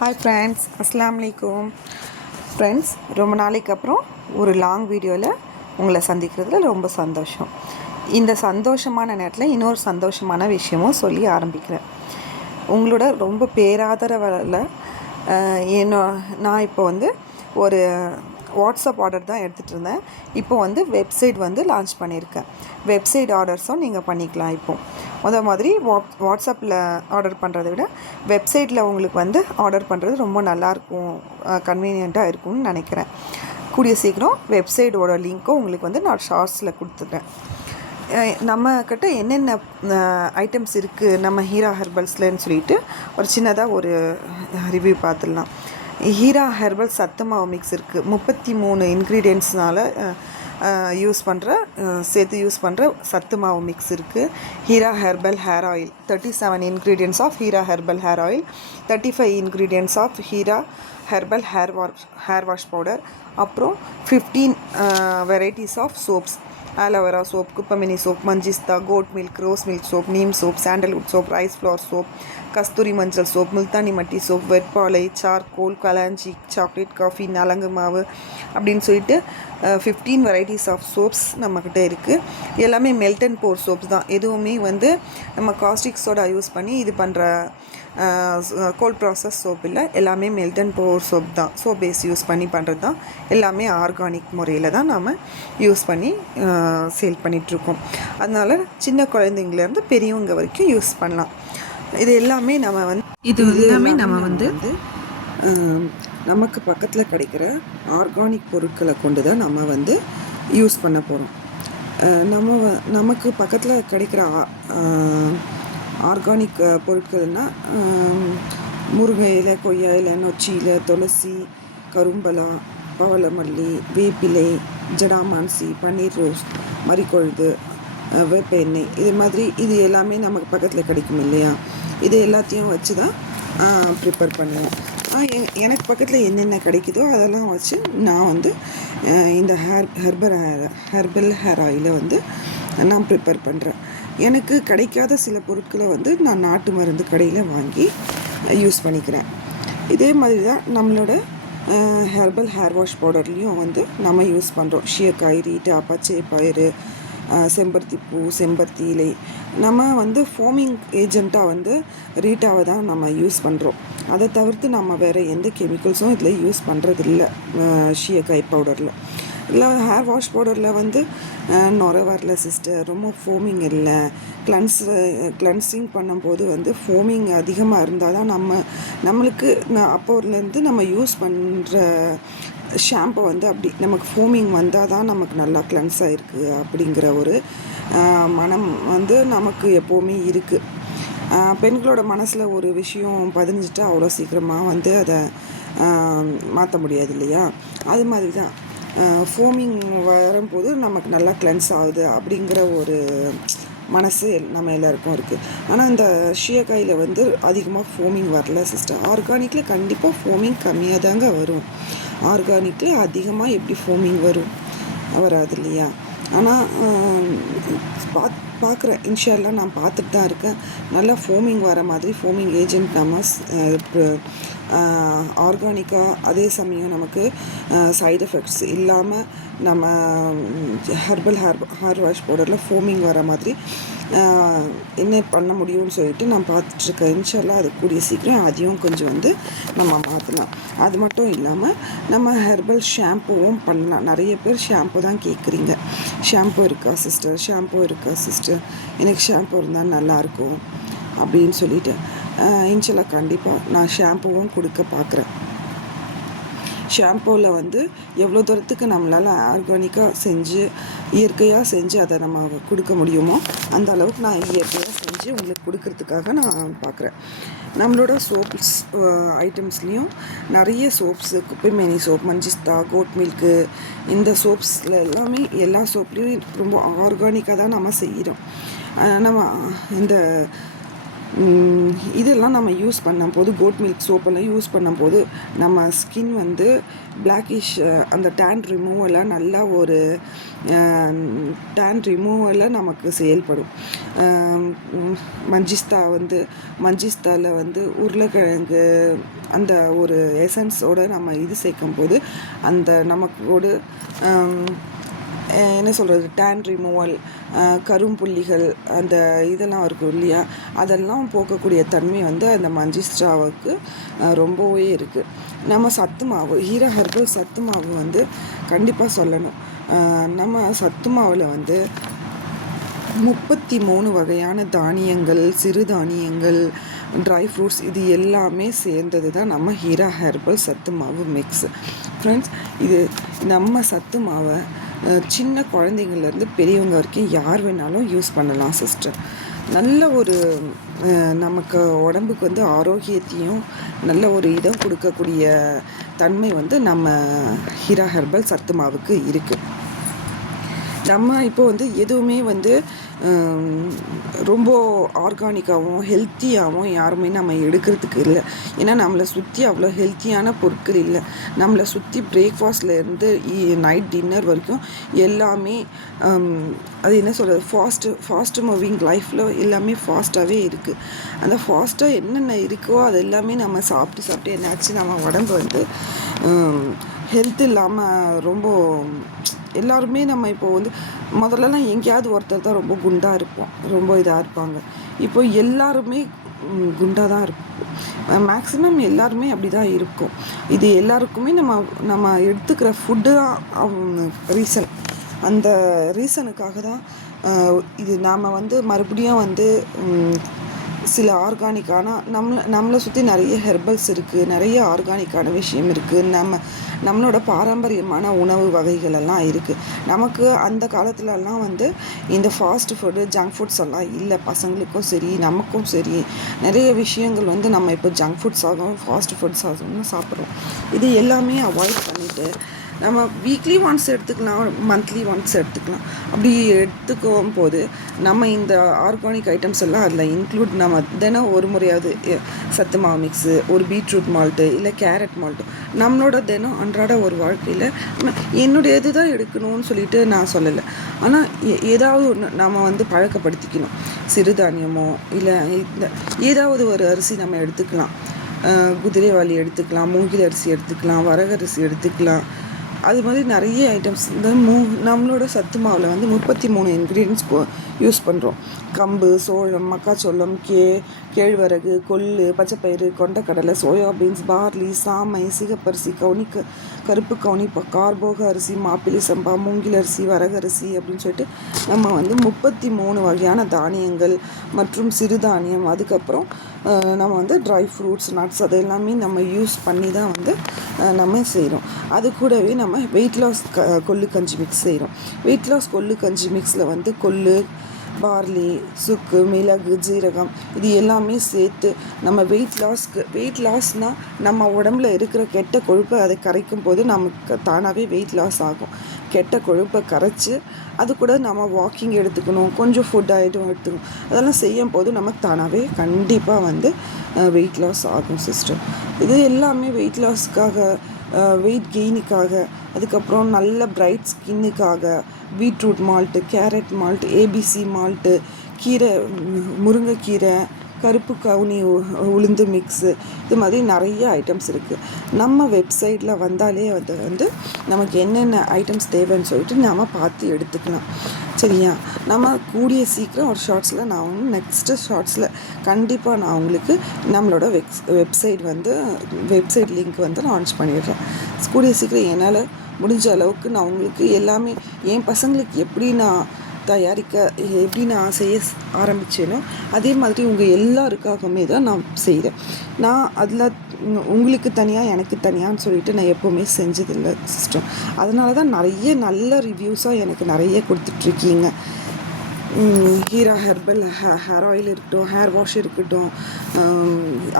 Hi friends அஸ்லாம் வலைக்கும் friends ரொம்ப நாளைக்கு அப்புறம் ஒரு லாங் வீடியோவில் உங்களை சந்திக்கிறதுல ரொம்ப சந்தோஷம். இந்த சந்தோஷமான நேரத்தில் இன்னொரு சந்தோஷமான விஷயமும் சொல்லி ஆரம்பிக்கிறேன். உங்களோட ரொம்ப பேராதரவில் என்ன நான் இப்போ வந்து ஒரு வாட்ஸ்அப் ஆர்டர் தான் எடுத்துகிட்டு இருந்தேன். இப்போ வந்து வெப்சைட் வந்து லான்ச் பண்ணியிருக்கேன். வெப்சைட் ஆர்டர்ஸும் நீங்கள் பண்ணிக்கலாம் இப்போ. முத மாதிரி வாட் வாட்ஸ்அப்பில் ஆர்டர் பண்ணுறதை விட வெப்சைட்டில் உங்களுக்கு வந்து ஆர்டர் பண்ணுறது ரொம்ப நல்லாயிருக்கும் கன்வீனியண்ட்டாக இருக்கும்னு நினைக்கிறேன். கூடிய சீக்கிரம் வெப்சைட்டோட லிங்க்கும் உங்களுக்கு வந்து நான் ஷார்ட்ஸில் கொடுத்துட்டேன் நம்மக்கிட்ட என்னென்ன ஐட்டம்ஸ் இருக்குது நம்ம ஹீரா ஹெர்பல்ஸ்லன்னு சொல்லிட்டு ஒரு சின்னதாக ஒரு ரிவ்யூ பார்த்துடலாம். ஹீரா ஹெர்பல் சத்து மாவு மிக்ஸ் இருக்குது முப்பத்தி மூணு இன்க்ரீடியன்ட்ஸ்னால் யூஸ் பண்ணுற சேர்த்து யூஸ் பண்ணுற சத்து மாவு மிக்ஸ் இருக்குது Heera herbal hair oil thirty seven ingredients of Heera herbal hair oil thirty five ingredients of Heera herbal hair wash hair wash powder. அப்புறம் fifteen varieties of soaps aloe vera soap குப்பமினி soap மஞ்சிஸ்தா goat milk rose milk soap neem soap sandalwood soap rice flower soap கஸ்தூரி மஞ்சள் soap Multani மட்டி soap வெட்பாலை charcoal கலாஞ்சி chocolate coffee நலங்கு மாவு அப்படின்னு சொல்லிட்டு fifteen varieties of soaps நம்மக்கிட்ட இருக்குது எல்லாமே மெல்ட் அண்ட் போர் சோப்ஸ் தான். எதுவுமே வந்து நம்ம காஸ்டிக் சோடா யூஸ் பண்ணி இது பண்ணுற கோல்ட் ப்ராசஸ் சோப் இல்லை. எல்லாமே மெல்ட் அண்ட் போர் சோப் தான். சோப் பேஸ் யூஸ் பண்ணி பண்ணுறது தான். எல்லாமே ஆர்கானிக் முறையில் தான் நாம் யூஸ் பண்ணி சேல் பண்ணிகிட்ருக்கோம் அதனால் சின்ன குழந்தைங்கலேருந்து பெரியவங்க வரைக்கும் யூஸ் பண்ணலாம். இது எல்லாமே நம்ம வந்து இது எல்லாமே நம்ம வந்து நமக்கு பக்கத்தில் கிடைக்கிற ஆர்கானிக் பொருட்களை கொண்டு தான் நம்ம வந்து யூஸ் பண்ண போகிறோம் நம்ம வ- நமக்கு பக்கத்தில் கிடைக்கிற ஆர்கானிக் பொருட்கள்னால் முருங்கை இலை கொய்யா இலை நொச்சி இலை துளசி கரும்பலா பவளமல்லி வேப்பிலை ஜடாமான்சி பன்னீர் ரோஸ் மறிக்கொழுது வேப்ப எண்ணெய் இது மாதிரி இது எல்லாமே நமக்கு பக்கத்தில் கிடைக்கும் இல்லையா? இது எல்லாத்தையும் வச்சு தான் ப்ரிப்பேர் பண்ணுவேன். எ- எனக்கு பக்கத்தில் என்னென்ன கிடைக்குதோ அதெல்லாம் வச்சு நான் வந்து இந்த hair herbal hair herbal hair ஆயிலை வந்து நான் ப்ரிப்பேர் பண்ணுறேன் எனக்கு கிடைக்காத சில பொருட்களை வந்து நான் நாட்டு மருந்து கடையில் வாங்கி யூஸ் பண்ணிக்கிறேன். இதே மாதிரி தான் நம்மளோட ஹெர்பல் ஹேர் வாஷ் பவுடர்லேயும் வந்து நம்ம யூஸ் பண்ணுறோம் ஷியக்காய் ரீட்டா பச்சை பயிறு செம்பருத்தி பூ செம்பருத்தி இலை. நம்ம வந்து ஃபோமிங் ஏஜெண்ட்டாக வந்து ரீட்டாவை தான் நம்ம யூஸ் பண்ணுறோம் அதை தவிர்த்து நம்ம வேறு எந்த கெமிக்கல்ஸும் இதில் யூஸ் பண்ணுறதில்ல ஷியக்காய் பவுடரில் இல்லை ஹேர் வாஷ் பவுடரில் வந்து அஹ், நுரை வரல சிஸ்டர் ரொம்ப ஃபோமிங் இல்லை. கிளன்ஸ் கிளன்சிங் பண்ணும்போது வந்து ஃபோமிங் அதிகமாக இருந்தால் தான் நம்ம நம்மளுக்கு நான் அப்போலேருந்து நம்ம யூஸ் பண்ணுற ஷாம்பு வந்து அப்படி நமக்கு ஃபோமிங் வந்தால் தான் நமக்கு நல்லா கிளன்ஸ் ஆகிருக்கு அப்படிங்கிற ஒரு மனம் வந்து நமக்கு எப்போவுமே இருக்குது பெண்களோட மனசில் ஒரு விஷயம் பதிஞ்சிட்டா அவ்வளோ சீக்கிரமாக வந்து அதை மாற்ற முடியாது இல்லையா? அது மாதிரி தான் ஃபோமிங் வரும்போது நமக்கு நல்லா கிளென்ஸ் ஆகுது அப்படிங்கிற ஒரு மனசு நம்ம எல்லாருக்கும் இருக்குது ஆனால் இந்த ஷியக்காயில் வந்து அதிகமாக ஃபோமிங் வரல சிஸ்டர். ஆர்கானிக்கில் கண்டிப்பாக ஃபோமிங் கம்மியாக தாங்க வரும். ஆர்கானிக்கில் அதிகமாக எப்படி ஃபோமிங் வரும்? வராது இல்லையா? ஆனால் பாத் பார்க்குறேன் இன்ஷால்லாம் நான் பார்த்துட்டு தான் இருக்கேன். நல்லா ஃபோமிங் வர மாதிரி ஃபோமிங் ஏஜென்ட் நம்ம ஆர்கானிக்காக அதே சமயம் நமக்கு சைடு எஃபெக்ட்ஸ் இல்லாமல் நம்ம ஹெர்பல் ஹேர் ஹேர் வாஷ் பவுடரில் ஃபோமிங் வர மாதிரி என்ன பண்ண முடியும்னு சொல்லிட்டு நான் பார்த்துட்ருக்கேன். இன்ஷால்லாம் அது கூடிய சீக்கிரம் அதையும் கொஞ்சம் வந்து நம்ம மாற்றலாம் அது மட்டும் இல்லாமல் நம்ம ஹெர்பல் ஷாம்புவும் பண்ணலாம். நிறைய பேர் ஷாம்பு தான் கேட்குறீங்க ஷாம்பு இருக்கா சிஸ்டர் ஷாம்பு இருக்கா சிஸ்டர் எனக்கு ஷாம்பு இருந்தால் நல்லாயிருக்கும் அப்படின்னு சொல்லிட்டு இன்ஷால்லாம் கண்டிப்பாக நான் ஷாம்புவும் கொடுக்க பார்க்குறேன் ஷாம்பூவில் வந்து எவ்வளோ தூரத்துக்கு நம்மளால் ஆர்கானிக்காக செஞ்சு இயற்கையாக செஞ்சு அதை நம்ம கொடுக்க முடியுமோ அந்த அளவுக்கு நான் இயற்கையாக செஞ்சு உங்களுக்கு கொடுக்கறதுக்காக நான் பார்க்குறேன் நம்மளோட சோப்ஸ் ஐட்டம்ஸ்லேயும் நிறைய சோப்ஸு குப்பைமேனி சோப் மஞ்சிஸ்தா கோட் மில்க்கு இந்த சோப்ஸில் எல்லாமே எல்லா சோப்லேயும் ரொம்ப ஆர்கானிக்காக தான் நம்ம செய்கிறோம் நம்ம இந்த இதெல்லாம் நம்ம யூஸ் பண்ணும்போது கோட் மில்க் சோப்பெல்லாம் யூஸ் பண்ணும்போது நம்ம ஸ்கின் வந்து பிளாக்கிஷ் அந்த டேன் ரிமூவலாக நல்லா ஒரு டேன் ரிமூவலாக நமக்கு செயல்படும். மஞ்சிஸ்தா வந்து மஞ்சிஸ்தாவில் வந்து உருளைக்கிழங்கு அந்த ஒரு எசன்ஸோடு நம்ம இது சேர்க்கும் போது அந்த நமக்கோடு என்ன சொல்கிறது டேன் ரிமூவல் கரும்புள்ளிகள் அந்த இதெல்லாம் இருக்கும் இல்லையா? அதெல்லாம் போக்கக்கூடிய தன்மை வந்து அந்த மஞ்சிஸ்ட்ராவுக்கு ரொம்பவே இருக்குது நம்ம சத்து மாவு ஹீரா சத்து மாவு வந்து கண்டிப்பாக சொல்லணும். நம்ம சத்து மாவில் வந்து முப்பத்தி மூணு வகையான தானியங்கள் சிறுதானியங்கள் ட்ரை ஃப்ரூட்ஸ் இது எல்லாமே சேர்ந்தது தான் நம்ம ஹீரா ஹெர்பல் சத்து மாவு மிக்ஸ் ஃப்ரெண்ட்ஸ் இது நம்ம சத்து மாவை சின்ன குழந்தைங்கள்லேருந்து பெரியவங்க வரைக்கும் யார் வேணாலும் யூஸ் பண்ணலாம் சிஸ்டர். நல்ல ஒரு நமக்கு உடம்புக்கு வந்து ஆரோக்கியத்தையும் நல்ல ஒரு இதம் கொடுக்கக்கூடிய தன்மை வந்து நம்ம ஹீரா ஹெர்பல் சத்து மாவுக்கு இருக்குது நம்ம இப்போ வந்து எதுவுமே வந்து ரொம்ப ஆர்கானிக்காகவும் ஹெல்த்தியாகவும் யாருமே நம்ம எடுக்கிறதுக்கு இல்லை. ஏன்னா நம்மளை சுற்றி அவ்வளோ ஹெல்த்தியான பொருட்கள் இல்லை. நம்மளை சுற்றி பிரேக்ஃபாஸ்ட்லேருந்து நைட் டின்னர் வரைக்கும் எல்லாமே அது என்ன சொல்கிறது ஃபாஸ்ட்டு ஃபாஸ்ட் மூவிங் லைஃப்பில் எல்லாமே ஃபாஸ்ட்டாகவே இருக்குது அந்த ஃபாஸ்ட்டாக என்னென்ன இருக்கோ அது எல்லாமே நம்ம சாப்பிட்டு சாப்பிட்டு என்னாச்சு நம்ம உடம்பு வந்து ஹெல்த் இல்லாமல் ரொம்ப எல்லாருமே நம்ம இப்போ வந்து முதல்லலாம் எங்கேயாவது ஒருத்தர் தான் ரொம்ப குண்டாக இருப்போம். ரொம்ப இதாக இருப்பாங்க. இப்போ எல்லாருமே குண்டாக தான் இருப்போம். மேக்ஸிமம் எல்லாருமே அப்படி தான் இருக்கும். இது எல்லாருக்குமே நம்ம நம்ம எடுத்துக்கிற ஃபுட்டு தான் ரீசன் அந்த ரீசனுக்காக தான் இது நாம் வந்து மறுபடியும் வந்து சில ஆர்கானிக்கான நம்மளை நம்மளை சுற்றி நிறைய ஹெர்பல்ஸ் இருக்குது நிறைய ஆர்கானிக்கான விஷயம் இருக்குது நம்ம நம்மளோட பாரம்பரியமான உணவு வகைகள் எல்லாம் இருக்குது நமக்கு அந்த காலத்துலலாம் வந்து இந்த ஃபாஸ்ட் ஃபுட்டு ஜங்க் ஃபுட்ஸ் எல்லாம் இல்லை. பசங்களுக்கும் சரி நமக்கும் சரி நிறைய விஷயங்கள் வந்து நம்ம இப்போ ஜங்க் ஃபுட்ஸ் ஆகும் ஃபாஸ்ட் ஃபுட்ஸ் ஆகும்னு சாப்பிட்றோம். இது எல்லாமே அவாய்ட் பண்ணிவிட்டு நம்ம வீக்லி ஒன்ஸ் எடுத்துக்கலாம் மந்த்லி ஒன்ஸ் எடுத்துக்கலாம். அப்படி எடுத்துக்கும் போது நம்ம இந்த ஆர்கானிக் ஐட்டம்ஸ் எல்லாம் அதில் இன்க்ளூட் நம்ம தினம் ஒரு முறையாவது சத்து மாவு மிக்ஸு ஒரு பீட்ரூட் மால்ட்டு இல்லை கேரட் மால்ட்டு நம்மளோட தினம் அன்றாட ஒரு வாழ்க்கையில் என்னுடைய இது தான் எடுக்கணும்னு சொல்லிட்டு நான் சொல்லலை. ஆனால் எ- ஏதாவது ஒன்று நம்ம வந்து பழக்கப்படுத்திக்கணும். சிறுதானியமோ இல்லை இந்த ஏதாவது ஒரு அரிசி நம்ம எடுத்துக்கலாம். குதிரைவாளி எடுத்துக்கலாம் மூங்கில் அரிசி எடுத்துக்கலாம் வரகரிசி எடுத்துக்கலாம். அது மாதிரி நிறைய ஐட்டம்ஸ் இந்த மூ நம்மளோட சத்து மாவில் வந்து முப்பத்தி மூணு இன்க்ரீடியன்ஸ் யூஸ் பண்ணுறோம் கம்பு சோளம் மக்காச்சோளம் கே கேழ்வரகு கொள்ளு பச்சைப்பயிறு கொண்டக்கடலை சோயாபீன்ஸ் பார்லி சாமை சிகப்பரிசி கவுனி க கருப்பு கவுனி ப- கார்போக அரிசி மாப்பிள்ளை சம்பா மூங்கில் அரிசி வரகரிசி அப்படின்னு சொல்லிட்டு நம்ம வந்து முப்பத்தி மூணு வகையான தானியங்கள் மற்றும் சிறுதானியம் அதுக்கப்புறம் நம்ம வந்து ட்ரை ஃப்ரூட்ஸ் நட்ஸ் அது எல்லாமே நம்ம யூஸ் பண்ணி தான் வந்து நம்ம செய்கிறோம் அது கூடவே நம்ம வெயிட் லாஸ் க கொள்ளு கஞ்சி மிக்ஸ் செய்கிறோம் வெயிட் லாஸ் கொள்ளு கஞ்சி மிக்ஸில் வந்து கொள்ளு பார்லி சுக்கு மிளகு ஜீரகம் இது எல்லாமே சேர்த்து நம்ம வெயிட் லாஸ்க்கு வெயிட் லாஸ்னால் நம்ம உடம்புல இருக்கிற கெட்ட கொழுப்பை அதை கரைக்கும் போது நமக்கு தானாகவே வெயிட் லாஸ் ஆகும். கெட்ட கொழுப்பை கரைச்சி அது கூட நம்ம வாக்கிங் எடுத்துக்கணும் கொஞ்சம் ஃபுட் ஐட்டம் எடுத்துக்கணும். அதெல்லாம் செய்யும் போது நமக்கு தானாகவே கண்டிப்பாக வந்து வெயிட் லாஸ் ஆகும் சிஸ்டர் இது எல்லாமே வெயிட் லாஸ்க்காக வெயிட் கெயினுக்காக அதுக்கப்புறம் நல்ல bright ஸ்கின்னுக்காக beetroot malt carrot malt ABC malt கீரை முருங்கைக்கீரை கருப்பு கவுனி உ- உளுந்து மிக்ஸு இது மாதிரி நிறைய ஐட்டம்ஸ் இருக்குது நம்ம வெப்சைட்டில் வந்தாலே வந்து வந்து நமக்கு என்னென்ன ஐட்டம்ஸ் தேவைன்னு சொல்லிட்டு நம்ம பார்த்து எடுத்துக்கலாம். சரியா? நம்ம கூடிய சீக்கிரம் ஒரு ஷார்ட்ஸில் நான் வந்து நெக்ஸ்ட்டு ஷார்ட்ஸில் கண்டிப்பாக நான் உங்களுக்கு நம்மளோட வெக்ஸ் வெப்சைட் வந்து வெப்சைட் லிங்க் வந்து லான்ச் பண்ணிடுறேன். கூடிய சீக்கிரம் என்னால் முடிஞ்ச அளவுக்கு நான் உங்களுக்கு எல்லாமே என் பசங்களுக்கு எப்படி நான் தயாரிக்க எப்படி நான் செய்ய ஆரம்பித்தேனோ அதே மாதிரி உங்கள் எல்லாருக்காகவுமே தான் நான் செய்கிறேன் நான் அதில் உங்களுக்கு தனியாக எனக்கு தனியான்னு சொல்லிட்டு நான் எப்போவுமே செஞ்சதில்லை சிஸ்டம் அதனால தான் நிறைய நல்ல ரிவ்யூஸாக எனக்கு நிறைய கொடுத்துட்ருக்கீங்க ஹீரா ஹெர்பல் ஹே ஹேர் ஆயில் இருக்கட்டும் ஹேர் வாஷ் இருக்கட்டும்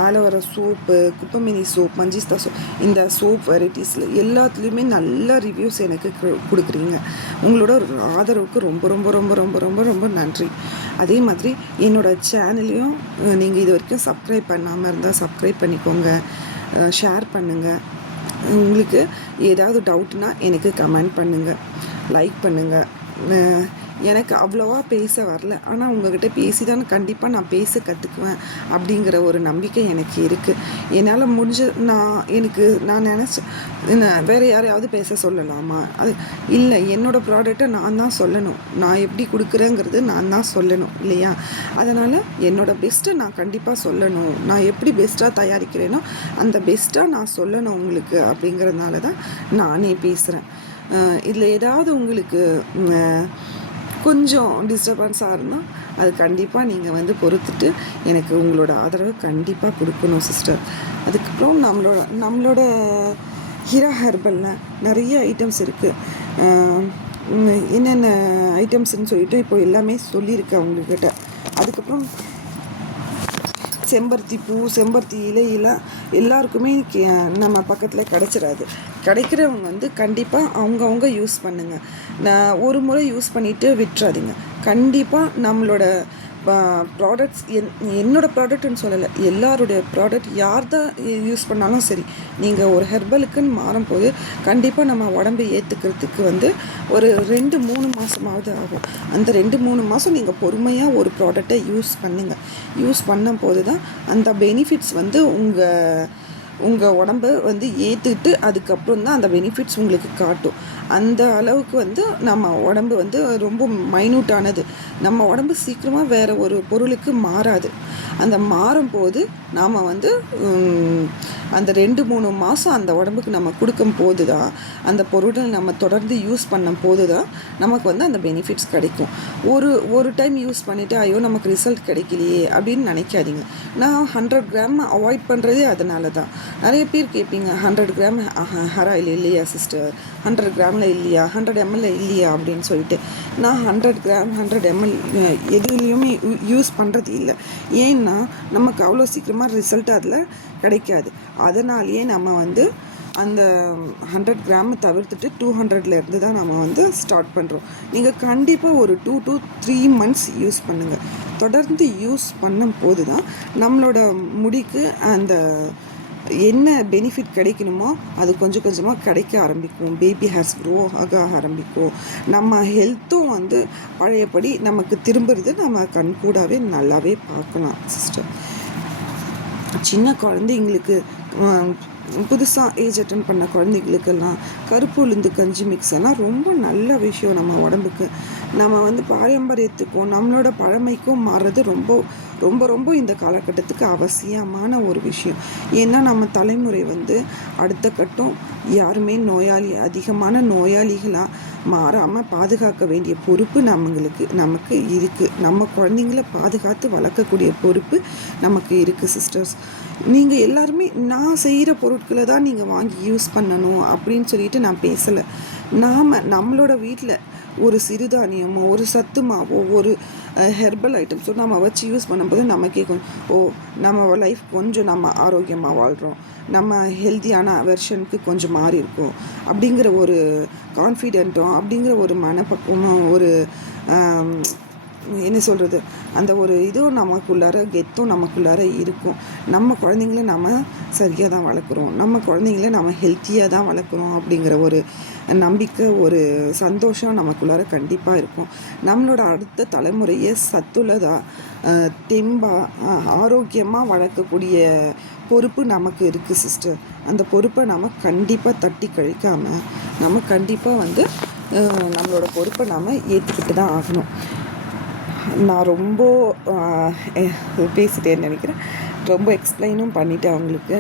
ஆலோவேரா சோப்பு குப்பமினி சோப் மஞ்சிஸ்தா சோப் இந்த சோப் வெரைட்டிஸில் எல்லாத்துலேயுமே நல்ல ரிவ்யூஸ் எனக்கு கொடுக்குறீங்க. உங்களோட ஆதரவுக்கு ரொம்ப ரொம்ப ரொம்ப ரொம்ப ரொம்ப ரொம்ப நன்றி. அதே மாதிரி என்னோடய சேனலையும் நீங்கள் இது வரைக்கும் சப்ஸ்கிரைப் பண்ணாமல் இருந்தால் சப்ஸ்கிரைப் பண்ணிக்கோங்க. ஷேர் பண்ணுங்கள் உங்களுக்கு ஏதாவது டவுட்னா எனக்கு கமெண்ட் பண்ணுங்கள் லைக் பண்ணுங்கள் எனக்கு அவ்வளோவா பேச வரல. ஆனால் உங்ககிட்ட பேசி தான் கண்டிப்பாக நான் பேச கற்றுக்குவேன் அப்படிங்கிற ஒரு நம்பிக்கை எனக்கு இருக்குது என்னால் முடிஞ்ச நான் எனக்கு நான் நினச்சேன் வேறு யாரையாவது பேச சொல்லலாமா? அது இல்லை என்னோடய ப்ராடக்டை நான் தான் சொல்லணும். நான் எப்படி கொடுக்குறேங்கிறது நான் தான் சொல்லணும் இல்லையா? அதனால் என்னோடய பெஸ்ட்டை நான் கண்டிப்பாக சொல்லணும். நான் எப்படி பெஸ்ட்டாக தயாரிக்கிறேனோ அந்த பெஸ்ட்டாக நான் சொல்லணும் உங்களுக்கு அப்படிங்கிறதுனால தான் நானே பேசுகிறேன் இதில் ஏதாவது உங்களுக்கு கொஞ்சம் டிஸ்டர்பன்ஸாக இருந்தால் அது கண்டிப்பாக நீங்கள் வந்து பொறுத்துட்டு எனக்கு உங்களோட ஆதரவு கண்டிப்பாக கொடுக்கணும் சிஸ்டர் அதுக்கப்புறம் நம்மளோட நம்மளோட ஹீரா ஹெர்பலில் நிறைய ஐட்டம்ஸ் இருக்குது என்னென்ன ஐட்டம்ஸ்ன்னு சொல்லிட்டு இப்போ எல்லாமே சொல்லியிருக்கேன் உங்கள்கிட்ட அதுக்கப்புறம் செம்பருத்தி பூ செம்பருத்தி இலையெல்லாம் எல்லாருக்குமே நம்ம பக்கத்தில் கிடச்சிடாது கிடைக்கிறவங்க வந்து கண்டிப்பாக அவங்கவுங்க யூஸ் பண்ணுங்கள் நான் ஒரு முறை யூஸ் பண்ணிவிட்டு விட்டுறாதீங்க. கண்டிப்பாக நம்மளோட ப்ராடக்ட்ஸ் என் என்னோட ப்ராடக்ட்னு சொல்லலை. எல்லாருடைய ப்ராடக்ட் யார் தான் யூஸ் பண்ணாலும் சரி நீங்கள் ஒரு ஹெர்பலுக்குன்னு மாறும்போது கண்டிப்பாக நம்ம உடம்பை ஏற்றுக்கிறதுக்கு வந்து ஒரு ரெண்டு மூணு மாதமாவது ஆகும். அந்த ரெண்டு மூணு மாதம் நீங்கள் பொறுமையாக ஒரு ப்ராடக்டை யூஸ் பண்ணுங்கள் யூஸ் பண்ணும்போது தான் அந்த பெனிஃபிட்ஸ் வந்து உங்கள் உங்கள் உடம்ப வந்து ஏற்றுக்கிட்டு அதுக்கப்புறம் தான் அந்த பெனிஃபிட்ஸ் உங்களுக்கு காட்டும். அந்த அளவுக்கு வந்து நம்ம உடம்பு வந்து ரொம்ப மைனூட்டானது நம்ம உடம்பு சீக்கிரமாக வேறு ஒரு பொருளுக்கு மாறாது. அந்த மாறும்போது நாம் வந்து அந்த ரெண்டு மூணு மாதம் அந்த உடம்புக்கு நம்ம கொடுக்கும் போது தான் அந்த பொருளை நம்ம தொடர்ந்து யூஸ் பண்ணும் போது தான் நமக்கு வந்து அந்த பெனிஃபிட்ஸ் கிடைக்கும். ஒரு ஒரு டைம் யூஸ் பண்ணிவிட்டு ஐயோ நமக்கு ரிசல்ட் கிடைக்கலையே அப்படின்னு நினைக்காதீங்க. நான் ஹண்ட்ரட் கிராம் அவாய்ட் பண்ணுறதே அதனால தான் நிறைய பேர் கேட்பீங்க ஹண்ட்ரட் கிராம் ஹேர் ஆயில் இல்லையா சிஸ்டர் ஹண்ட்ரட் கிராமில் இல்லையா ஹண்ட்ரட் எம்எல்ல இல்லையா? அப்படின்னு சொல்லிட்டு. நான் ஹண்ட்ரட் கிராம் ஹண்ட்ரட் எம்எல் எதுலேயுமே யூஸ் பண்ணுறது இல்லை. ஏன்னா நமக்கு அவ்வளோ சீக்கிரமாக ரிசல்ட் அதில் கிடைக்காது. அதனாலேயே நம்ம வந்து அந்த ஹண்ட்ரட் கிராம் தவிர்த்துட்டு டூ இருந்து தான் நம்ம வந்து ஸ்டார்ட் பண்ணுறோம் நீங்கள் கண்டிப்பாக ஒரு two to three months use பண்ணுங்கள் தொடர்ந்து யூஸ் பண்ணும் போது தான் நம்மளோட முடிக்கு அந்த என்ன பெனிஃபிட் கிடைக்கணுமோ அது கொஞ்சம் கொஞ்சமாக கிடைக்க ஆரம்பிக்கும். பேபி ஹேர்ஸ் க்ரோ ஆக ஆரம்பிக்கும். நம்ம ஹெல்த்தும் வந்து பழையபடி நமக்கு திரும்புறது நம்ம கண்கூடாவே நல்லாவே பார்க்கலாம் சிஸ்டர் சின்ன குழந்தைங்களுக்கு புதுசாக ஏஜ் அட்டன் பண்ண குழந்தைங்களுக்கெல்லாம் கருப்பு உளுந்து கஞ்சி மிக்ஸ் எல்லாம் ரொம்ப நல்ல விஷயம் நம்ம உடம்புக்கு. நம்ம வந்து பாரம்பரியத்துக்கும் நம்மளோட பழமைக்கும் மாறுறது ரொம்ப ரொம்ப ரொம்ப இந்த காலகட்டத்துக்கு அவசியமான ஒரு விஷயம். ஏன்னா நம்ம தலைமுறை வந்து அடுத்த கட்டம் யாருமே நோயாளி அதிகமான நோயாளிகளாக மாறாமல் பாதுகாக்க வேண்டிய பொறுப்பு நம்மங்களுக்கு நமக்கு இருக்குது நம்ம குழந்தைங்கள பாதுகாத்து வளர்க்கக்கூடிய பொறுப்பு நமக்கு இருக்குது சிஸ்டர்ஸ் நீங்கள் எல்லாருமே நான் செய்கிற பொருட்களை தான் நீங்கள் வாங்கி யூஸ் பண்ணணும் அப்படின்னு சொல்லிட்டு நான் பேசலை. நாம் நம்மளோட வீட்டில் ஒரு சிறுதானியமோ ஒரு சத்து மாவோ ஒரு ஹெர்பல் ஐட்டம் ஸோ நம்ம வச்சு யூஸ் பண்ணும்போது நமக்கே கொஞ்சம் ஓ நம்ம லைஃப் கொஞ்சம் நம்ம ஆரோக்கியமாக வாழ்கிறோம் நம்ம ஹெல்த்தியான வெர்ஷனுக்கு கொஞ்சம் மாறி இருக்கும். அப்படிங்கிற ஒரு கான்ஃபிடென்ட்டும் அப்படிங்கிற ஒரு மனப்பக்குவமும் ஒரு என்ன சொல்கிறது அந்த ஒரு இதுவும் நமக்குள்ளார கெத்தும் நமக்குள்ளார இருக்கும். நம்ம குழந்தைங்கள நம்ம சரியாக தான் வளர்க்குறோம். நம்ம குழந்தைங்கள நம்ம ஹெல்த்தியாக தான் வளர்க்குறோம் அப்படிங்கிற ஒரு நம்பிக்கை ஒரு சந்தோஷம் நமக்குள்ளார கண்டிப்பாக இருக்கும். நம்மளோட அடுத்த தலைமுறையை சத்துள்ளதாக தெம்பாக ஆரோக்கியமாக வளர்க்கக்கூடிய பொறுப்பு நமக்கு இருக்குது சிஸ்டர் அந்த பொறுப்பை நம்ம கண்டிப்பாக தட்டி கழிக்காமல் நம்ம கண்டிப்பாக வந்து நம்மளோட பொறுப்பை நாம் ஏற்றுக்கிட்டு தான் ஆகணும். நான் ரொம்ப பேசிட்டேன்னு நினைக்கிறேன். ரொம்ப எக்ஸ்பிளைனும் பண்ணிட்டேன் அவங்களுக்கு.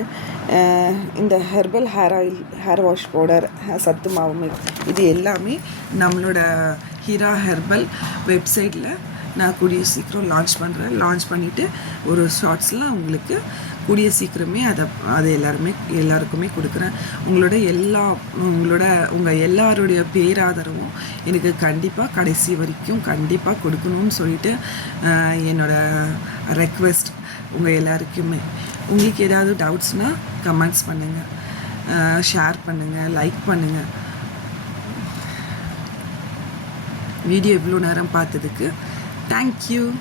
இந்த herbal hair oil hair wash powder சத்து மாவு இது எல்லாமே நம்மளோட ஹீரா ஹெர்பல் வெப்சைட்டில் நான் கூடிய சீக்கிரம் லான்ச் பண்ணுறேன் லான்ச் பண்ணிவிட்டு ஒரு ஷார்ட்ஸில் உங்களுக்கு கூடிய சீக்கிரமே அதை அதை எல்லாருமே எல்லாருக்குமே கொடுக்குறேன். உங்களோட எல்லா உங்களோட உங்கள் எல்லாருடைய பேராதரவும் எனக்கு கண்டிப்பாக கடைசி வரைக்கும் கண்டிப்பாக கொடுக்கணும்னு சொல்லிட்டு என்னோடய என்னோட ரெக்வெஸ்ட் உங்கள் எல்லாருக்குமே. உங்களுக்கு ஏதாவது டவுட்ஸ்னால் கமெண்ட்ஸ் பண்ணுங்கள் ஷேர் பண்ணுங்கள் லைக் பண்ணுங்கள் வீடியோ இவ்வளோ நேரம் பார்த்ததுக்கு Thank you.